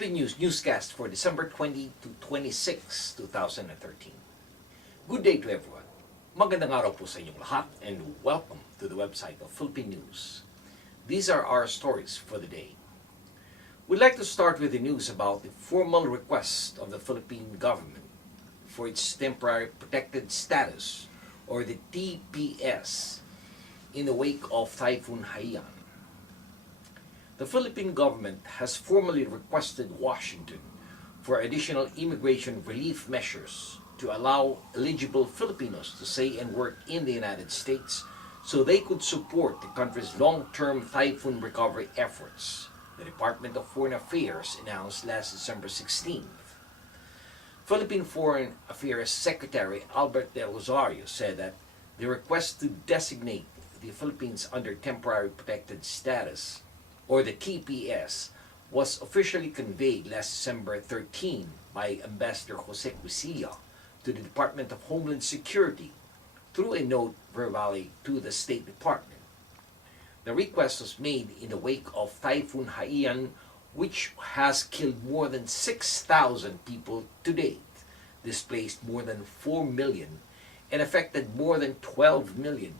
Philippine News newscast for December 20 to 26, 2013. Good day to everyone. Magandang araw po sa inyong lahat and welcome to the website of Philippine News. These are our stories for the day. We'd like to start with the news about the formal request of the Philippine government for its temporary protected status, or the TPS, in the wake of Typhoon Haiyan. The Philippine government has formally requested Washington for additional immigration relief measures to allow eligible Filipinos to stay and work in the United States so they could support the country's long-term typhoon recovery efforts, the Department of Foreign Affairs announced last December 16th. Philippine Foreign Affairs Secretary Albert Del Rosario said that the request to designate the Philippines under temporary protected status, or the TPS, was officially conveyed last December 13 by Ambassador Jose Quisilla to the Department of Homeland Security through a note verbally to the State Department. The request was made in the wake of Typhoon Haiyan, which has killed more than 6,000 people to date, displaced more than 4 million, and affected more than 12 million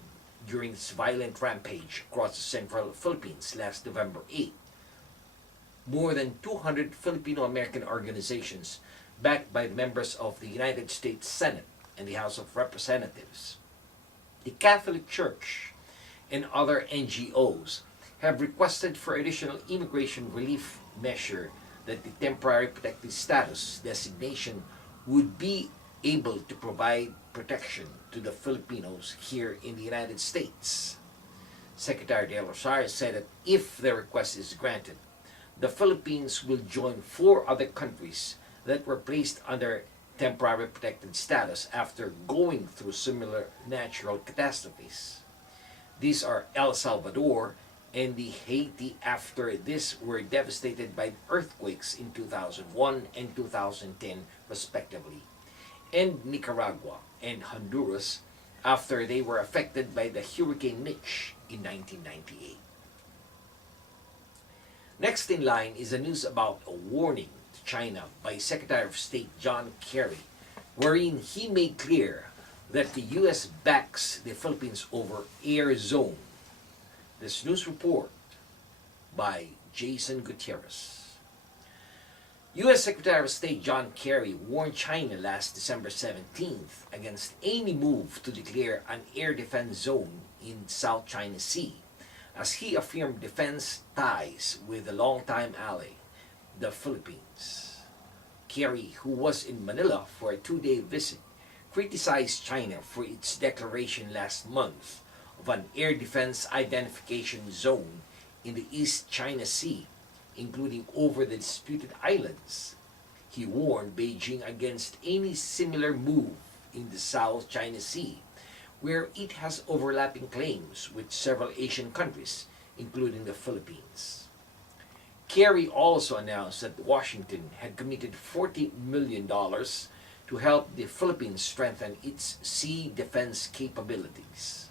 during its violent rampage across the central Philippines last November 8. More than 200 Filipino-American organizations, backed by members of the United States Senate and the House of Representatives, the Catholic Church, and other NGOs have requested for additional immigration relief measure that the temporary protected status designation would be able to provide protection to the Filipinos here in the United States. Secretary Del Rosario said that if the request is granted, the Philippines will join 4 other countries that were placed under temporary protected status after going through similar natural catastrophes. These are El Salvador and the Haiti after this were devastated by earthquakes in 2001 and 2010 respectively, and Nicaragua and Honduras after they were affected by the Hurricane Mitch in 1998. Next in line is the news about a warning to China by Secretary of State John Kerry, wherein he made clear that the U.S. backs the Philippines over air zone. This news report by Jason Gutierrez. U.S. Secretary of State John Kerry warned China last December 17th against any move to declare an air defense zone in South China Sea, as he affirmed defense ties with a longtime ally, the Philippines. Kerry, who was in Manila for a 2-day visit, criticized China for its declaration last month of an air defense identification zone in the East China Sea, including over the disputed islands. He warned Beijing against any similar move in the South China Sea, where it has overlapping claims with several Asian countries, including the Philippines. Kerry also announced that Washington had committed $40 million to help the Philippines strengthen its sea defense capabilities.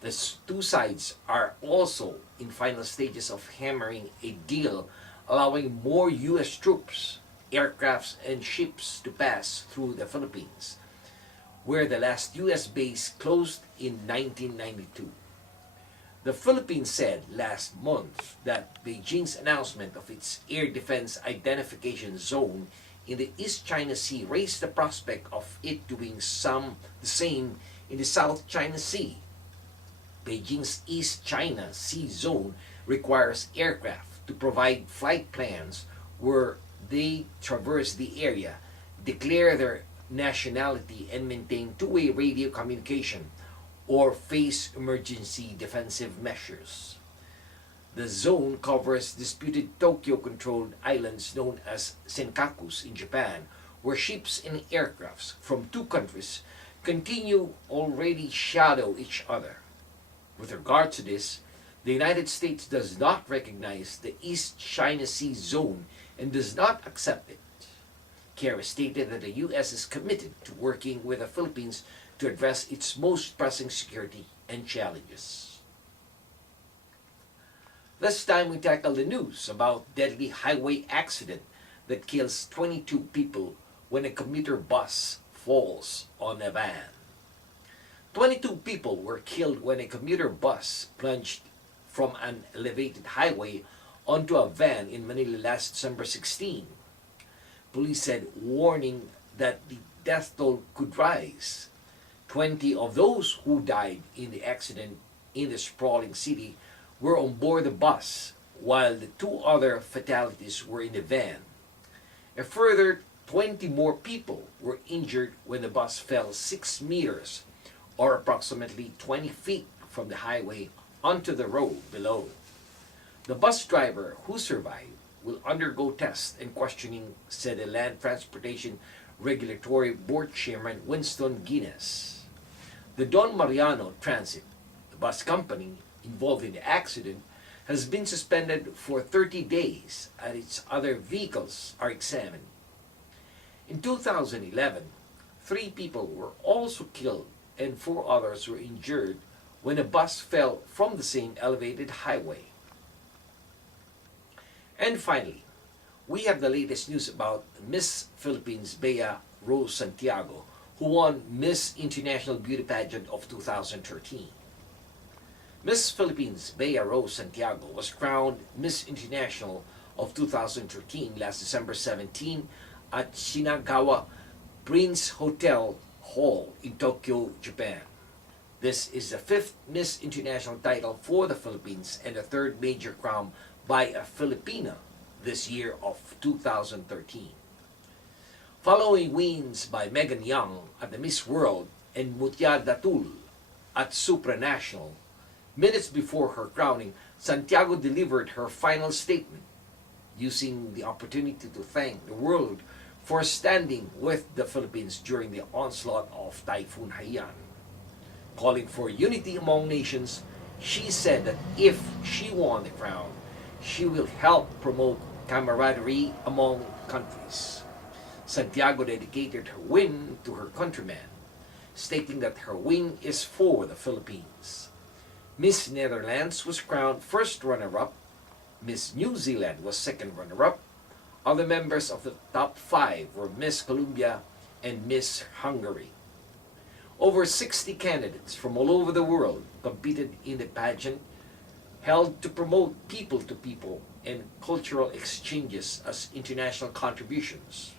The 2 sides are also in final stages of hammering a deal allowing more U.S. troops, aircrafts, and ships to pass through the Philippines, where the last U.S. base closed in 1992. The Philippines said last month that Beijing's announcement of its air defense identification zone in the East China Sea raised the prospect of it doing the same in the South China Sea. Beijing's East China Sea zone requires aircraft to provide flight plans where they traverse the area, declare their nationality, and maintain 2-way radio communication or face emergency defensive measures. The zone covers disputed Tokyo-controlled islands known as Senkakus in Japan, where ships and aircrafts from 2 countries continue already shadow each other. With regard to this, the United States does not recognize the East China Sea zone and does not accept it. Kerry stated that the U.S. is committed to working with the Philippines to address its most pressing security and challenges. This time we tackle the news about deadly highway accident that kills 22 people when a commuter bus falls on a van. 22 people were killed when a commuter bus plunged from an elevated highway onto a van in Manila last December 16. Police said, warning that the death toll could rise. 20 of those who died in the accident in the sprawling city were on board the bus, while the 2 other fatalities were in the van. A further 20 more people were injured when the bus fell 6 meters, or approximately 20 feet from the highway onto the road below. The bus driver who survived will undergo tests and questioning, said the Land Transportation Regulatory Board Chairman Winston Guinness. The Don Mariano Transit, the bus company involved in the accident, has been suspended for 30 days as its other vehicles are examined. In 2011, 3 people were also killed and 4 others were injured when a bus fell from the same elevated highway. And finally, we have the latest news about Miss Philippines Bea Rose Santiago, who won Miss International Beauty Pageant of 2013. Miss Philippines Bea Rose Santiago was crowned Miss International of 2013 last December 17 at Shinagawa Prince Hotel Hall in Tokyo, Japan. This is the 5th Miss International title for the Philippines and the 3rd major crown by a Filipina this year of 2013. Following wins by Megan Young at the Miss World and Mutya Datul at Supranational, minutes before her crowning, Santiago delivered her final statement, using the opportunity to thank the world for standing with the Philippines during the onslaught of Typhoon Haiyan. Calling for unity among nations, she said that if she won the crown, she will help promote camaraderie among countries. Santiago dedicated her win to her countrymen, stating that her win is for the Philippines. Miss Netherlands was crowned first runner-up, Miss New Zealand was second runner-up. Other members of the top 5 were Miss Colombia and Miss Hungary. Over 60 candidates from all over the world competed in the pageant, held to promote people-to-people and cultural exchanges as international contributions.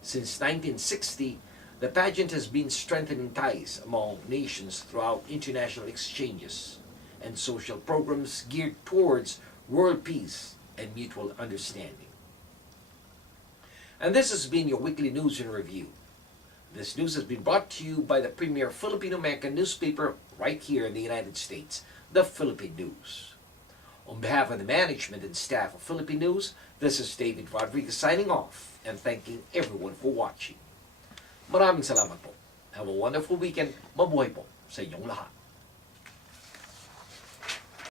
Since 1960, the pageant has been strengthening ties among nations throughout international exchanges and social programs geared towards world peace and mutual understanding. And this has been your weekly news and review. This news has been brought to you by the premier Filipino-American newspaper right here in the United States, the Philippine News. On behalf of the management and staff of Philippine News, this is David Rodriguez signing off and thanking everyone for watching. Maraming salamat po. Have a wonderful weekend. Mabuhay po sa inyong lahat.